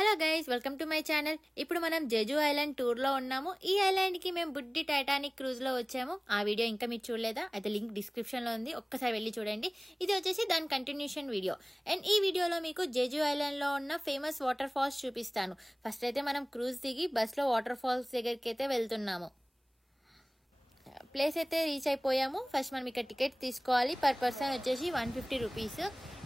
Hello guys, welcome to my channel. ఇప్పుడు మనం Jeju island టూర్లో ఉన్నాము. ఈ ఐలాండ్కి మేము బుడ్డి టైటానిక్ క్రూజ్లో వచ్చాము. ఆ వీడియో ఇంకా మీరు చూడలేదా? అయితే లింక్ డిస్క్రిప్షన్లో ఉంది, ఒక్కసారి వెళ్ళి చూడండి. ఇది వచ్చేసి దాని కంటిన్యూషన్ వీడియో. అండ్ ఈ వీడియోలో మీకు జెజు ఐలాండ్లో ఉన్న ఫేమస్ వాటర్ ఫాల్స్ చూపిస్తాను. ఫస్ట్ అయితే మనం క్రూజ్ దిగి బస్లో వాటర్ ఫాల్స్ దగ్గరికి అయితే వెళ్తున్నాము. ప్లేస్ అయితే రీచ్ అయిపోయాము. ఫస్ట్ మనం ఇక్కడ టికెట్ తీసుకోవాలి. పర్ పర్సన్ వచ్చేసి 150 రూపీస్.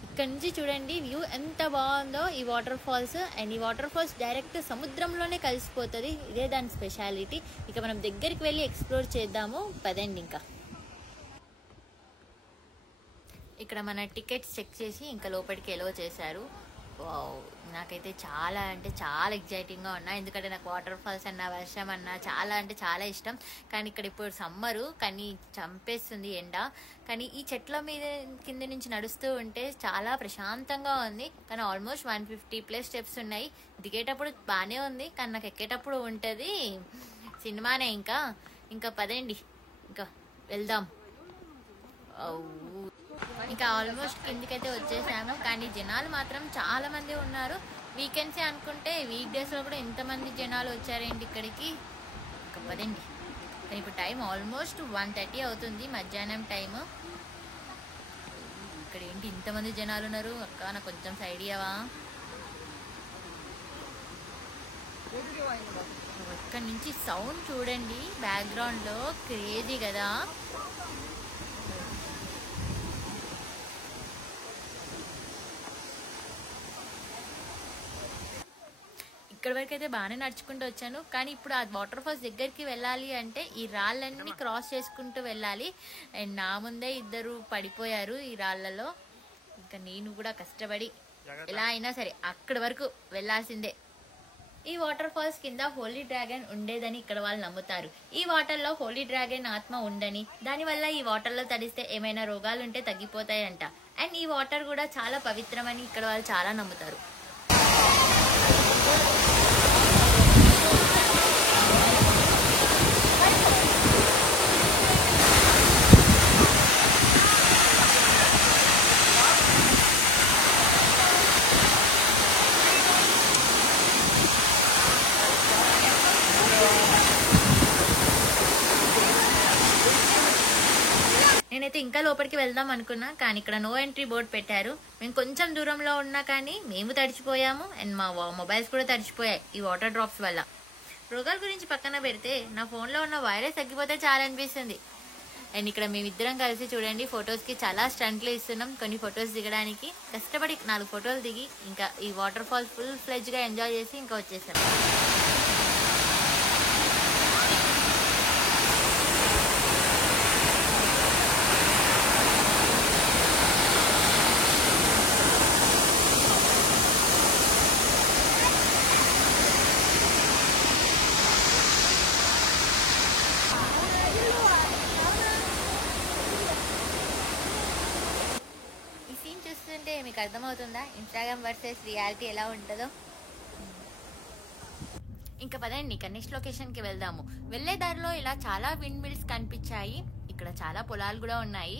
ఇక్కడ నుంచి చూడండి వ్యూ ఎంత బాగుందో ఈ వాటర్ ఫాల్స్. అండ్ ఈ వాటర్ ఫాల్స్ డైరెక్ట్ సముద్రంలోనే కలిసిపోతుంది. ఇదే దాని స్పెషాలిటీ. ఇక మనం దగ్గరికి వెళ్ళి ఎక్స్ప్లోర్ చేద్దాము, పదండి. ఇంకా ఇక్కడ మన టికెట్స్ చెక్ చేసి ఇంకా లోపలికి ఎలో చేశారు. వావ్, నాకైతే చాలా అంటే చాలా ఎగ్జైటింగ్గా ఉన్నా. ఎందుకంటే నాకు వాటర్ ఫాల్స్ అన్నా వర్షం అన్నా చాలా అంటే చాలా ఇష్టం. కానీ ఇక్కడ ఇప్పుడు సమ్మరు, కానీ చంపేస్తుంది ఎండ. కానీ ఈ చెట్ల మీద కింద నుంచి నడుస్తూ ఉంటే చాలా ప్రశాంతంగా ఉంది. కానీ ఆల్మోస్ట్ 150+ స్టెప్స్ ఉన్నాయి. దిగేటప్పుడు బాగానే ఉంది, కానీ నాకు ఎక్కేటప్పుడు ఉంటుంది సినిమానే. ఇంకా పదండి, ఇంకా వెళ్దాం. ఇంకా ఆల్మోస్ట్ కిందికైతే వచ్చేసాము. కానీ జనాలు మాత్రం చాలా మంది ఉన్నారు. వీకెండ్సే అనుకుంటే వీక్ డేస్లో కూడా ఎంతమంది జనాలు వచ్చారేంటి ఇక్కడికి. ఇంకా పదండి. కానీ ఇప్పుడు టైం ఆల్మోస్ట్ 1:30 అవుతుంది, మధ్యాహ్నం టైము. ఇక్కడ ఏంటి ఇంతమంది జనాలు ఉన్నారు? అక్క నాకు కొంచెం సైడ్ ఇవ్వవా? ఇక్కడ నుంచి సౌండ్ చూడండి బ్యాక్గ్రౌండ్లో, క్రేజీ కదా. ఇక్కడ వరకు అయితే బాగానే నడుచుకుంటూ వచ్చాను. కానీ ఇప్పుడు ఆ వాటర్ ఫాల్స్ దగ్గరికి వెళ్ళాలి అంటే ఈ రాళ్ళన్నీ క్రాస్ చేసుకుంటూ వెళ్ళాలి. అండ్ నా ముందే ఇద్దరు పడిపోయారు ఈ రాళ్లలో. ఇంకా నేను కూడా కష్టపడి ఎలా అయినా సరే అక్కడి వరకు వెళ్ళాల్సిందే. ఈ వాటర్ ఫాల్స్ కింద హోలీ డ్రాగన్ ఉండేదని ఇక్కడ వాళ్ళు నమ్ముతారు. ఈ వాటర్లో హోలీ డ్రాగన్ ఆత్మ ఉందని, దానివల్ల ఈ వాటర్లో తడిస్తే ఏమైనా రోగాలు ఉంటే తగ్గిపోతాయంట. అండ్ ఈ వాటర్ కూడా చాలా పవిత్రమని ఇక్కడ వాళ్ళు చాలా నమ్ముతారు. నేనైతే ఇంకా లోపలికి వెళ్దాం అనుకున్నా, కానీ ఇక్కడ నో ఎంట్రీ బోర్డ్ పెట్టారు. మేము కొంచెం దూరంలో ఉన్నా కానీ మేము తడిచిపోయాము. అండ్ మా మొబైల్స్ కూడా తడిచిపోయాయి ఈ వాటర్ డ్రాప్స్ వల్ల. రోగాల గురించి పక్కన పెడితే నా ఫోన్లో ఉన్న వైరస్ తగ్గిపోతే చాలా అనిపిస్తుంది. అండ్ ఇక్కడ మేమిద్దరం కలిసి చూడండి ఫొటోస్కి చాలా స్టంట్లు ఇస్తున్నాం. కొన్ని ఫొటోస్ దిగడానికి కష్టపడి 4 ఫోటోలు దిగి ఇంకా ఈ వాటర్ ఫాల్స్ ఫుల్ ఫ్లెడ్జ్గా ఎంజాయ్ చేసి ఇంకా వచ్చేసాం. చూస్తుంటే మీకు అర్థమవుతుందా ఇన్స్టాగ్రామ్ వర్సెస్ రియాలిటీ ఎలా ఉంటుందో. ఇంకా పదండి, ఇక నెక్స్ట్ లొకేషన్కి వెళ్దాము. వెళ్ళే దారిలో ఇలా చాలా విండ్ మిల్స్ కనిపించాయి. ఇక్కడ చాలా పొలాలు కూడా ఉన్నాయి.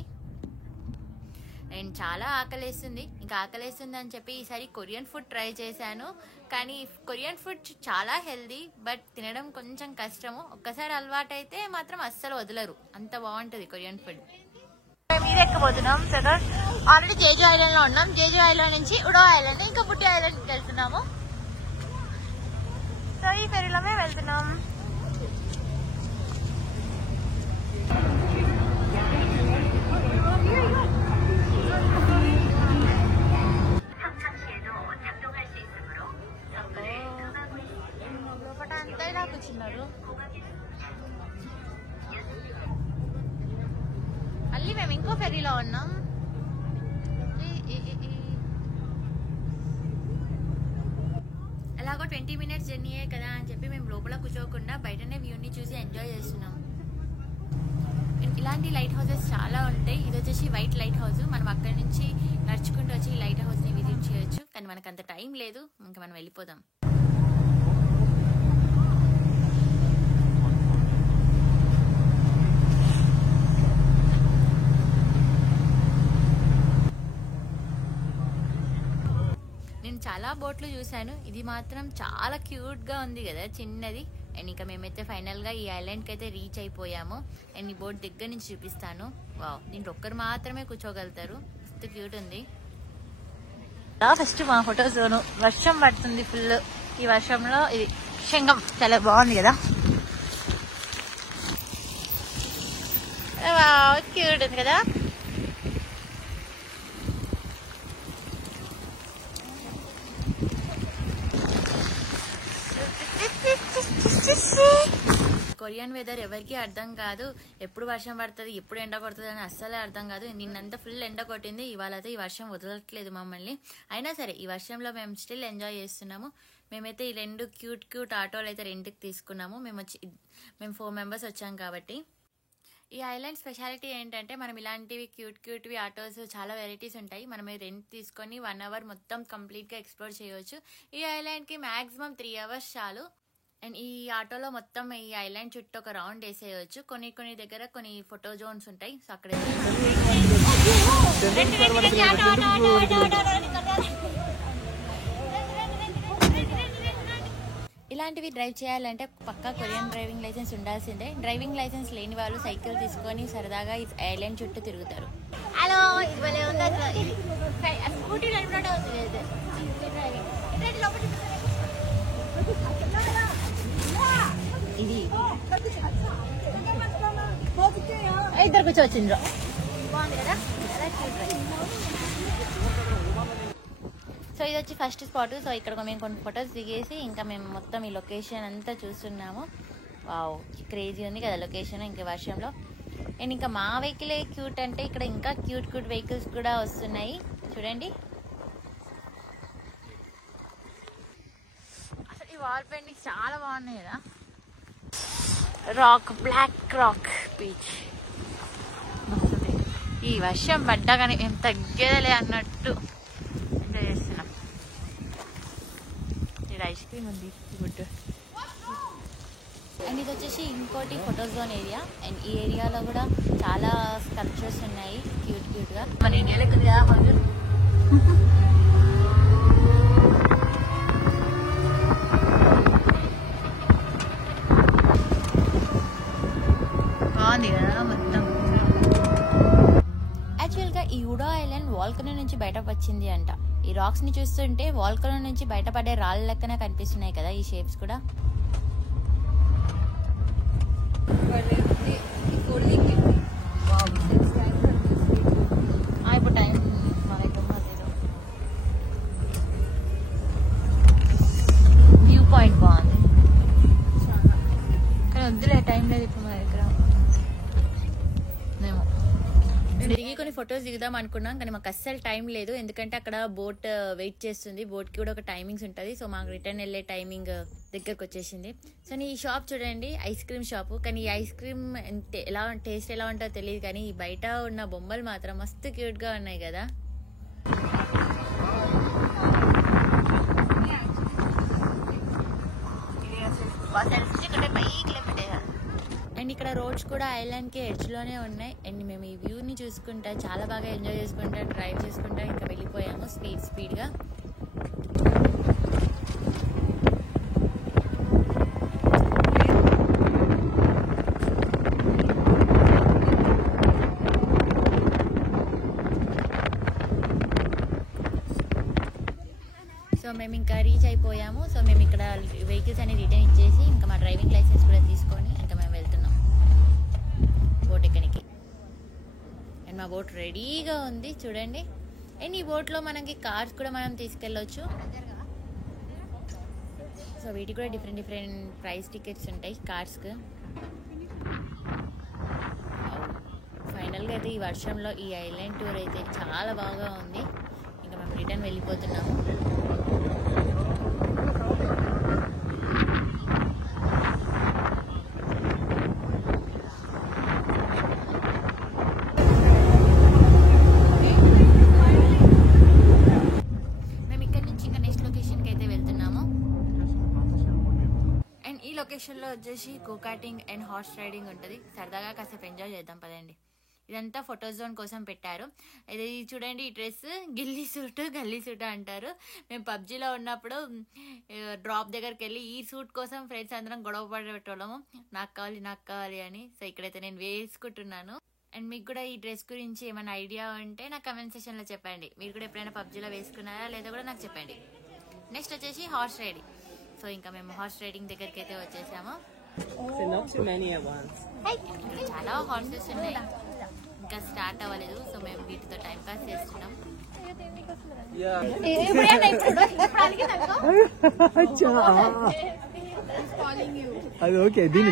అండ్ చాలా ఆకలేస్తుంది. ఇంకా ఆకలేస్తుంది అని చెప్పి ఈసారి కొరియన్ ఫుడ్ ట్రై చేశాను. కానీ కొరియన్ ఫుడ్ చాలా హెల్దీ, బట్ తినడం కొంచెం కష్టము. ఒక్కసారి అలవాటు అయితే మాత్రం అస్సలు వదలరు, అంత బాగుంటుంది కొరియన్ ఫుడ్. మీద ఎక్కబోతున్నాం. ఆల్రెడీ జేజు ఐలాండ్ లో ఉన్నాం. జేజు ఐలాండ్ నుంచి ఉడో ఐలాండ్, ఇంకా బుట్టి ఐలాండ్కి వెళ్తున్నాము. సో ఈ ఫెరీలో మేము వెళ్తున్నాం. లోపల అంతా ఇలా కూర్చున్నారు. మళ్ళీ మేము ఇంకో ఫెరీలో ఉన్నాం. ఎలాగో 20 మినిట్స్ జర్నీయే కదా అని చెప్పి మేము లోపల కూర్చోకుండా బయటనే వ్యూని చూసి ఎంజాయ్ చేస్తున్నాం. ఇలాంటి లైట్ హౌసెస్ చాలా ఉంటాయి. ఇది వచ్చేసి వైట్ లైట్ హౌస్. మనం అక్కడి నుంచి నడుచుకుంటూ వచ్చి ఈ లైట్ హౌస్ని విజిట్ చేయొచ్చు. కానీ మనకు అంత టైం లేదు, ఇంకా మనం వెళ్ళిపోదాం. చాలా బోట్లు చూశాను, ఇది మాత్రం చాలా క్యూట్గా ఉంది కదా, చిన్నది. అండ్ ఇంకా మేమైతే ఫైనల్గా ఈ ఐలాండ్కి అయితే రీచ్ అయిపోయాము. అండ్ ఈ బోట్ దగ్గర నుంచి చూపిస్తాను. వావ్, దీంట్లో ఒక్కరు మాత్రమే కూర్చోగలుగుతారు, మస్తు క్యూట్ ఉంది. ఫస్ట్ మా ఫోటో జోను, వర్షం పడుతుంది ఫుల్. ఈ వర్షంలో ఇది శంఖం చాలా బాగుంది కదా, క్యూట్ ఉంది కదా. కొరియన్ వెదర్ ఎవరికి అర్థం కాదు, ఎప్పుడు వర్షం పడుతుంది ఎప్పుడు ఎండ కొడుతుంది అని అస్సలే అర్థం కాదు. నిన్నంతా ఫుల్ ఎండ కొట్టింది, ఇవాళ అయితే ఈ వర్షం వదలట్లేదు మమ్మల్ని. అయినా సరే ఈ వర్షంలో మేము స్టిల్ ఎంజాయ్ చేస్తున్నాము. మేమైతే ఈ 2 క్యూట్ ఆటోలు అయితే రెంట్కి తీసుకున్నాము. మేము 4 మెంబర్స్ వచ్చాం కాబట్టి. ఈ ఐలాండ్ స్పెషాలిటీ ఏంటంటే మనం ఇలాంటివి క్యూట్వి ఆటోస్ చాలా వెరైటీస్ ఉంటాయి. మనం రెంట్ తీసుకొని 1 అవర్ మొత్తం కంప్లీట్గా ఎక్స్ప్లోర్ చేయవచ్చు. ఈ ఐలాండ్కి మ్యాక్సిమం 3 అవర్స్ చాలు. అండ్ ఈ ఆటోలో మొత్తం ఈ ఐలాండ్ చుట్టూ ఒక రౌండ్ వేసేయచ్చు. కొన్ని దగ్గర కొన్ని ఫోటో జోన్స్ ఉంటాయి. సో అక్కడ ఇలాంటివి డ్రైవ్ చేయాలంటే పక్కా కొరియన్ డ్రైవింగ్ లైసెన్స్ ఉండాల్సిందే. డ్రైవింగ్ లైసెన్స్ లేని వాళ్ళు సైకిల్ తీసుకొని సరదాగా ఈ ఐలాండ్ చుట్టూ తిరుగుతారు. హలో, స్కూటీ ఇది ఇద్దరు కూర్చోవచ్చిండ్రు, బాగుంది కదా. సో ఇది వచ్చి ఫస్ట్ స్పాట్. సో ఇక్కడ మేము కొన్ని ఫొటోస్ దిగేసి ఇంకా మేము మొత్తం ఈ లొకేషన్ అంతా చూస్తున్నాము. వావ్, క్రేజీ ఉంది కదా లొకేషన్ ఇంకా వర్షంలో. అండ్ ఇంకా మా వెహికలే క్యూట్ అంటే ఇక్కడ ఇంకా క్యూట్ వెహికల్స్ కూడా వస్తున్నాయి చూడండి. అసలు ఈ వాల్ పెయింటింగ్స్ చాలా బాగున్నాయి కదా. Black rock beach. ఈ వర్షం పడ్డా కానీ ఏం తగ్గేదలే అన్నట్టు ఎంజాయ్ చేస్తున్నాం. ఇక్కడ ఐస్ క్రీమ్ ఉంది, గుడ్. అండ్ ఇది వచ్చేసి ఇంకోటి ఫోటో జోన్ ఏరియా. అండ్ ఈ ఏరియాలో కూడా చాలా స్కల్ప్చర్స్ ఉన్నాయి క్యూట్గా. మన ఇండియాలో కదా బాగుంది కదా మొత్తం. యాక్చువల్గా ఈ ఉడా ఐలాండ్ వాల్కనో నుంచి బయటకు వచ్చింది అంట. ఈ రాక్స్ ని చూస్తుంటే వాల్కనో నుంచి బయటపడే రాళ్ళ లెక్కనే కనిపిస్తున్నాయి కదా ఈ షేప్స్ కూడా. ఇప్పుడు టైం వ్యూ పాయింట్ బాగుంది కానీ వద్దులే, టైం లేదు ఇప్పుడు మన దగ్గర. తిరిగి కొన్ని ఫొటోస్ దిగుదాం అనుకున్నాం కానీ మాకు అస్సలు టైం లేదు. ఎందుకంటే అక్కడ బోట్ వెయిట్ చేస్తుంది. బోట్కి కూడా ఒక టైమింగ్స్ ఉంటుంది. సో మాకు రిటర్న్ వెళ్ళే టైమింగ్ దగ్గరకు వచ్చేసింది. సో ఈ షాప్ చూడండి, ఐస్ క్రీమ్ షాపు. కానీ ఈ ఐస్ క్రీమ్ టేస్ట్ ఎలా ఉంటుందో తెలియదు. కానీ ఈ బయట ఉన్న బొమ్మలు మాత్రం మస్తు క్యూట్గా ఉన్నాయి కదా. అండ్ ఇక్కడ రోడ్స్ కూడా ఐలాండ్కి ఎడ్జ్లోనే ఉన్నాయి. అండ్ మేము ఈ వ్యూని చూసుకుంటా చాలా బాగా ఎంజాయ్ చేసుకుంటా డ్రైవ్ చేసుకుంటా ఇంకా వెళ్ళిపోయాము స్పీడ్గా. సో మేము ఇంకా రీచ్ అయిపోయాము. సో మేము ఇక్కడ వెహికల్స్ అన్ని రిటర్న్ ఇచ్చేసి ఇంకా మా డ్రైవింగ్ లైసెన్స్ కూడా తీసుకొని ఇంకా మేము వెళ్తున్నాం బోట్ ఎక్కనికి. అండ్ మా బోట్ రెడీగా ఉంది చూడండి. అండ్ ఈ బోట్లో మనకి కార్స్ కూడా మనం తీసుకెళ్ళొచ్చు. సో వీటికి కూడా డిఫరెంట్ ప్రైస్ టికెట్స్ ఉంటాయి కార్స్కి. ఫైనల్గా అయితే ఈ వర్షంలో ఈ ఐలాండ్ టూర్ అయితే చాలా బాగా ఉంది. ఇంకా మేము రిటర్న్ వెళ్ళిపోతున్నాము. లొకేషన్లో వచ్చేసి go karting and horse riding ఉంటుంది. సరదాగా కాసేపు ఎంజాయ్ చేద్దాం పదండి. ఇదంతా ఫోటో జోన్ కోసం పెట్టారు. ఇది చూడండి, ఈ డ్రెస్ గల్లీ సూట్ అంటారు. మేము పబ్జీలో ఉన్నప్పుడు డ్రాప్ దగ్గరికి వెళ్ళి ఈ సూట్ కోసం ఫ్రెండ్స్ అందరం గొడవ పడేటోళ్ళము, నాకు కావాలి అని. సో ఇక్కడైతే నేను వేసుకుంటున్నాను. అండ్ మీకు కూడా ఈ డ్రెస్ గురించి ఏమైనా ఐడియా ఉంటే నాకు కమెంట్ సెక్షన్లో చెప్పండి. మీరు కూడా ఎప్పుడైనా పబ్జీలో వేసుకున్నారా లేదా కూడా నాకు చెప్పండి. నెక్స్ట్ వచ్చేసి హార్స్ రైడింగ్. సో ఇంకా మేము హార్స్ రైడింగ్ దగ్గరికి అయితే వచ్చేసాము. ఇక్కడ చాలా హార్సెస్ ఉన్నాయి, ఇంకా స్టార్ట్ అవ్వలేదు. సో మేము వీటితో టైం పాస్ చేస్తున్నాం. అది ఓకే. దీని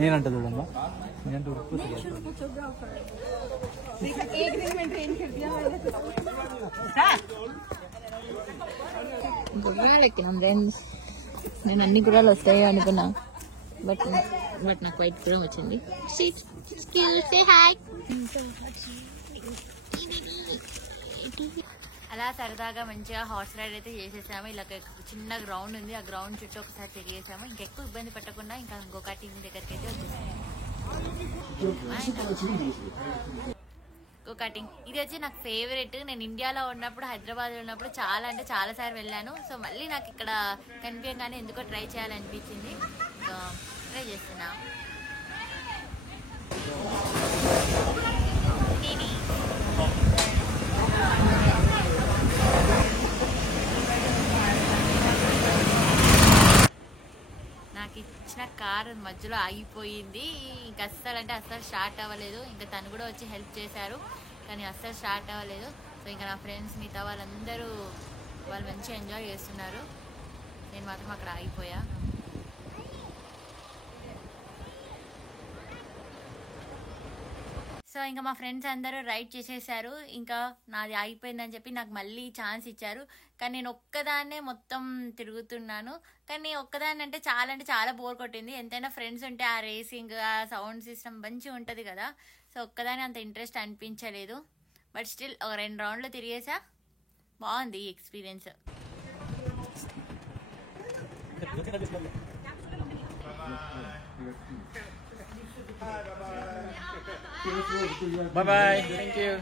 నేనంట చూడమ్మా, నేనంటే గుర్రాలు ఎక్కినాం ఫ్రెండ్స్. నేను అన్ని గుర్రాలు వస్తాయి అనుకున్నా, బట్ నాకు వైట్ గుర్రం వచ్చింది. అలా సరదాగా మంచిగా హార్స్ రైడ్ అయితే చేసేసాము. ఇలా చిన్న గ్రౌండ్ ఉంది, ఆ గ్రౌండ్ చుట్టూ ఒకసారి తిరిగేసాము. ఇంకెక్కువ ఇబ్బంది పెట్టకుండా ఇంకా ఇంకొక టీం దగ్గరికి అయితే వచ్చేసాము. కటింగ్ ఇది వచ్చి నాకు ఫేవరెట్. నేను ఇండియాలో ఉన్నప్పుడు, హైదరాబాద్ ఉన్నప్పుడు చాలా అంటే చాలా సార్లు వెళ్ళాను. సో మళ్ళీ నాకు ఇక్కడ కనిపించగానే ఎందుకో ట్రై చేయాలనిపించింది. సో ట్రై చేస్తున్నా. నాకు ఇచ్చిన కార్ మధ్యలో ఆగిపోయింది. ఇంకా అస్సలు స్టార్ట్ అవ్వలేదు. ఇంకా తను కూడా వచ్చి హెల్ప్ చేశారు, కానీ అస్సలు స్టార్ట్ అవ్వలేదు. సో ఇంకా నా ఫ్రెండ్స్ మిగతా వాళ్ళందరూ వాళ్ళు మంచిగా ఎంజాయ్ చేస్తున్నారు, నేను మాత్రం అక్కడ ఆగిపోయా. సో ఇంకా మా ఫ్రెండ్స్ అందరూ రైడ్ చేసేసారు. ఇంకా నాది ఆగిపోయిందని చెప్పి నాకు మళ్ళీ ఛాన్స్ ఇచ్చారు. కానీ నేను ఒక్కదాన్నే మొత్తం తిరుగుతున్నాను. కానీ ఒక్కదాన్ని అంటే చాలా బోర్ కొట్టింది. ఎంతైనా ఫ్రెండ్స్ ఉంటే ఆ రేసింగ్, ఆ సౌండ్ సిస్టమ్ మంచిగా ఉంటుంది కదా. సో ఒక్కదాన్ని అంత ఇంట్రెస్ట్ అనిపించలేదు. బట్ స్టిల్ ఒక 2 రౌండ్లు తిరిగేసా, బాగుంది ఈ experience. Bye bye. Thank you.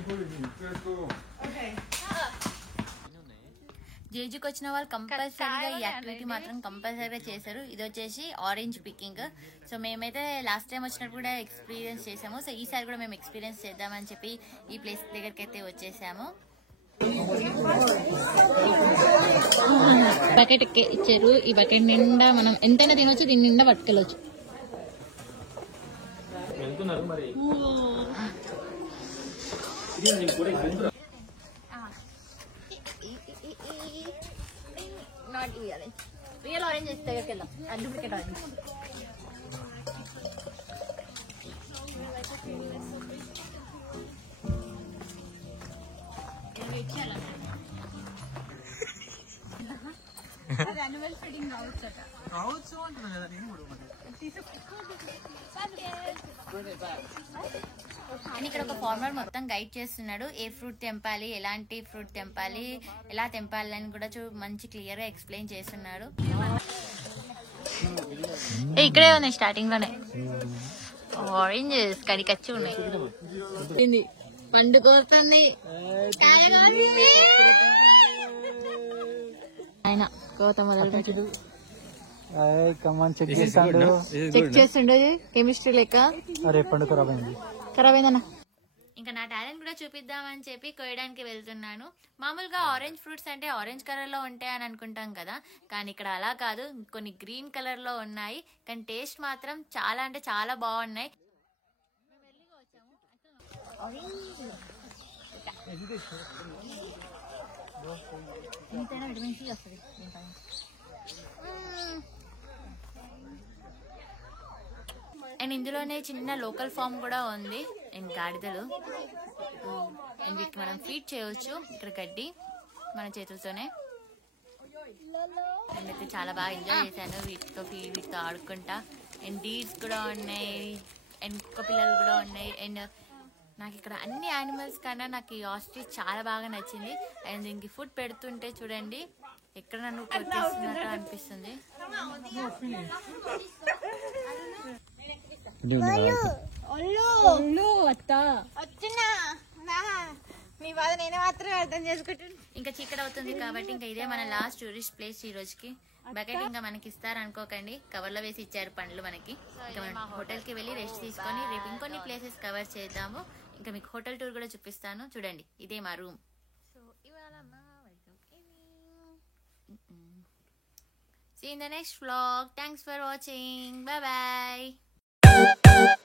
జేజుకి వచ్చిన వాళ్ళు కంపల్సరీగా ఈ యాక్టివిటీ మాత్రం కంపల్సరీగా చేశారు. ఇది వచ్చేసి ఆరెంజ్ పికింగ్. సో మేమైతే లాస్ట్ టైం వచ్చినప్పుడు కూడా ఎక్స్పీరియన్స్ చేసాము. సో ఈసారి కూడా మేము ఎక్స్పీరియన్స్ చేద్దామని చెప్పి ఈ ప్లేస్ దగ్గరికి అయితే వచ్చేసాము. బకెట్ ఇచ్చారు. ఈ బకెట్ నిండా మనం ఎంతైనా తినొచ్చు, దీని నిండా పట్టుకెళ్ళొచ్చు. నాట్ ఈ ఆరెంజ్, రియల్ ఆరెంజ్ దగ్గరికి వెళ్దాం. Duplicate orange. యాన్యువల్ ఫీడింగ్ రావచ్చు అంటున్నా కదా నేను కూడా. అని ఇక్కడ ఒక ఫార్మర్ మొత్తం గైడ్ చేస్తున్నాడు. ఏ ఫ్రూట్ తెంపాలి, ఎలాంటి ఫ్రూట్ తెంపాలి, ఎలా తెంపాలి అని కూడా మంచి క్లియర్ గా ఎక్స్ప్లెయిన్ చేస్తున్నాడు. ఇక్కడే ఉన్నాయి స్టార్టింగ్ లోనే ఆరెంజెస్ కడికచ్చి ఉన్నాయి. పండుకోతుంది ఆయన కోత మొదలు చెక్ చేస్తుండే కెమిస్ట్రీ లెక్క. ఖరాబ్ అయిందన్న. ఇంకా నా టాలెంట్ కూడా చూపిద్దామని చెప్పి కోయడానికి వెళ్తున్నాను. మామూలుగా ఆరెంజ్ ఫ్రూట్స్ అంటే ఆరెంజ్ కలర్ లో ఉంటాయి అని అనుకుంటాం కదా, కానీ ఇక్కడ అలా కాదు, కొన్ని గ్రీన్ కలర్ లో ఉన్నాయి. కానీ టేస్ట్ మాత్రం చాలా అంటే చాలా బాగున్నాయి. అండ్ ఇందులోనే చిన్న లోకల్ ఫామ్ కూడా ఉంది. అండ్ గాడిదలు, అండ్ వీటికి మనం ఫీడ్ చేయవచ్చు. ఇక్కడ గడ్డి మన చేతులతోనే. నేనైతే చాలా బాగా ఎంజాయ్ చేశాను వీటితో ఆడుకుంటా. అండ్ డీర్స్ కూడా ఉన్నాయి, అండ్ కుక్క పిల్లలు కూడా ఉన్నాయి. అండ్ నాకు ఇక్కడ అన్ని యానిమల్స్ కన్నా నాకు ఈ ఆస్ట్రిచ్ చాలా బాగా నచ్చింది. అండ్ దీనికి ఫుడ్ పెడుతుంటే చూడండి ఎక్కడ నన్ను కొట్టేస్తున్నట్టు అనిపిస్తుంది. మీ బాధ నేనే మాత్రమే అర్థం చేసుకుంటాను. ఇంకా చీకటి అవుతుంది కాబట్టి ఇంకా ఇదే మన లాస్ట్ టూరిస్ట్ ప్లేస్ ఈ రోజుకి. బకెట్ ఇంకా మనకి ఇస్తారు అనుకోకండి, కవర్ లో వేసి ఇచ్చారు పండ్లు మనకి. ఇంకా మనం హోటల్ కి వెళ్ళి రెస్ట్ తీసుకొని రేపు ఇంకొన్ని ప్లేసెస్ కవర్ చేద్దాము. ఇంకా మీకు హోటల్ టూర్ కూడా చూపిస్తాను చూడండి. ఇదే మా రూమ్. సో ఇవాళ See you in the next vlog. Thanks for watching. Bye bye.